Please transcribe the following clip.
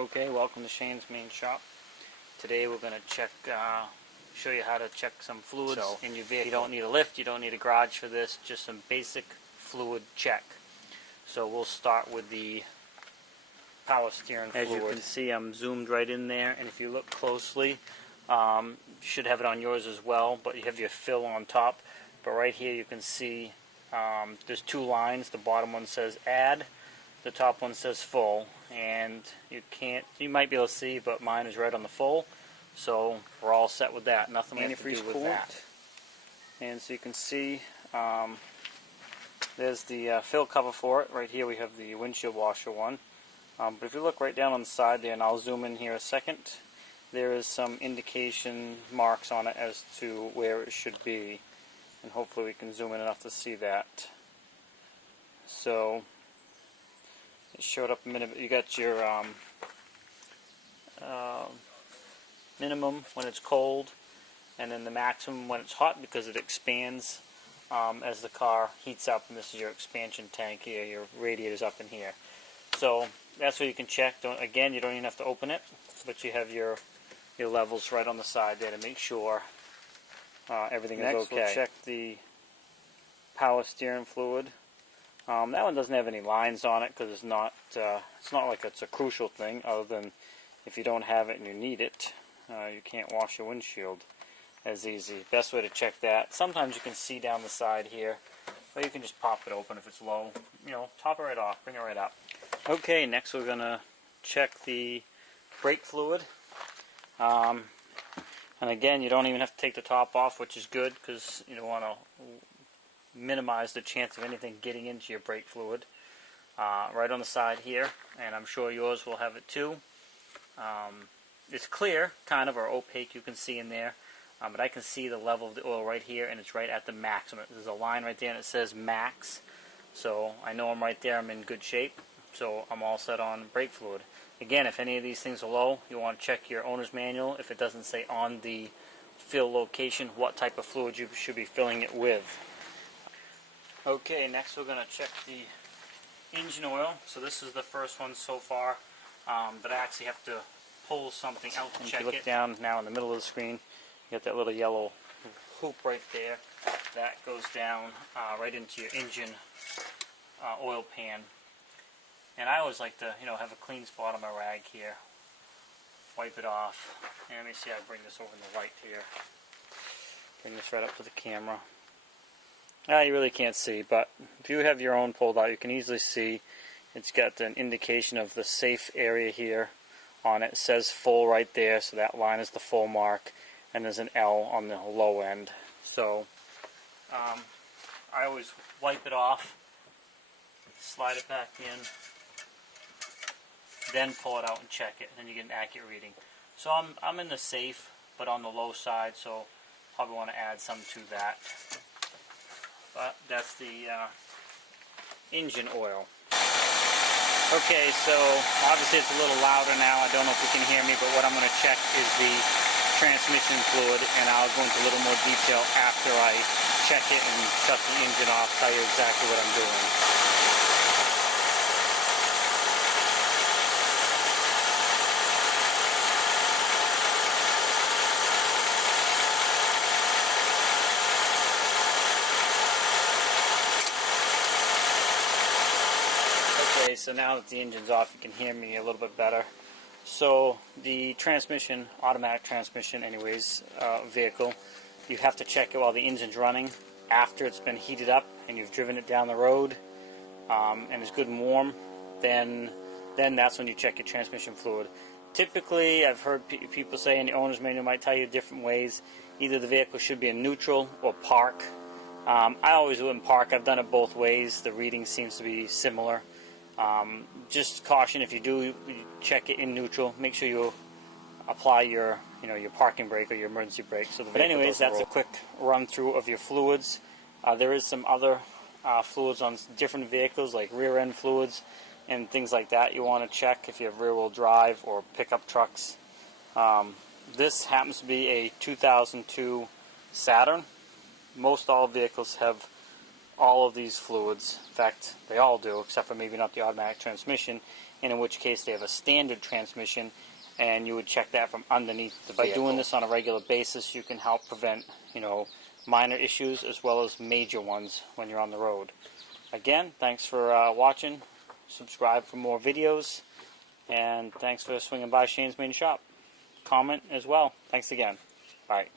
Okay, welcome to Shane's Main Shop. Today we're going to show you how to check some fluids in your vehicle. You don't need a lift, you don't need a garage for this, just some basic fluid check. So we'll start with the power steering fluid. As you can see, I'm zoomed right in there, and if you look closely, you should have it on yours as well, but you have your fill on top. But right here you can see there's two lines. The bottom one says add, the top one says full, and you might be able to see, but mine is right on the full, so we're all set with that. Nothing we have to do with that. And so you can see there's the fill cover for it. Right here we have the windshield washer one. But if you look right down on the side there, and I'll zoom in here a second, there is some indication marks on it as to where it should be, and hopefully we can zoom in enough to see that. So it showed up a minute. You got your minimum when it's cold, and then the maximum when it's hot, because it expands as the car heats up, and this is your expansion tank here. Your radiator's up in here. So that's what you can check. Again, you don't even have to open it, but you have your levels right on the side there to make sure everything is okay. Next, we'll check the power steering fluid. That one doesn't have any lines on it because it's not like it's a crucial thing, other than if you don't have it and you need it, you can't wash your windshield as easy. Best way to check that. Sometimes you can see down the side here, but you can just pop it open if it's low. Top it right off, bring it right up. Okay, next we're going to check the brake fluid. And again, you don't even have to take the top off, which is good because you don't want to minimize the chance of anything getting into your brake fluid. Right on the side here, and I'm sure yours will have it too. It's clear, kind of, or opaque, you can see in there, but I can see the level of the oil right here, and it's right at the maximum. There's a line right there and it says max, so I know I'm right there, I'm in good shape, so I'm all set on brake fluid. Again, if any of these things are low, you want to check your owner's manual if it doesn't say on the fill location what type of fluid you should be filling it with. Okay, next we're going to check the engine oil. So this is the first one so far, but I actually have to pull something out to check it. If you look down now in the middle of the screen, you got that little yellow hoop right there. That goes down right into your engine oil pan. And I always like to, have a clean spot on my rag here. Wipe it off. And let me see, I bring this over in the light here. Bring this right up to the camera. You really can't see, but if you have your own pulled out, you can easily see it's got an indication of the safe area here on it. It says full right there, so that line is the full mark, and there's an L on the low end. So I always wipe it off, slide it back in, then pull it out and check it, and then you get an accurate reading. So I'm in the safe, but on the low side, so probably want to add some to that. But that's the engine oil. Okay, so obviously it's a little louder now. I don't know if you can hear me, but what I'm going to check is the transmission fluid, and I'll go into a little more detail after I check it and shut the engine off, tell you exactly what I'm doing. Okay, so now that the engine's off, you can hear me a little bit better. So the transmission, automatic transmission anyways, vehicle, you have to check it while the engine's running. After it's been heated up and you've driven it down the road and it's good and warm, then that's when you check your transmission fluid. Typically, I've heard people say, and the owner's manual might tell you different ways, either the vehicle should be in neutral or park. I always do it in park. I've done it both ways. The reading seems to be similar. Just caution, if you do check it in neutral, make sure you apply your parking brake or your emergency brake. But anyways, that's a quick run through of your fluids. There is some other fluids on different vehicles, like rear end fluids and things like that you want to check if you have rear wheel drive or pickup trucks. This happens to be a 2002 Saturn. Most all vehicles have all of these fluids. In fact, they all do, except for maybe not the automatic transmission, and in which case they have a standard transmission, and you would check that from underneath the vehicle. By doing this on a regular basis, you can help prevent, minor issues as well as major ones when you're on the road. Again, thanks for watching. Subscribe for more videos, and thanks for swinging by Shane's Main Shop. Comment as well. Thanks again. Bye.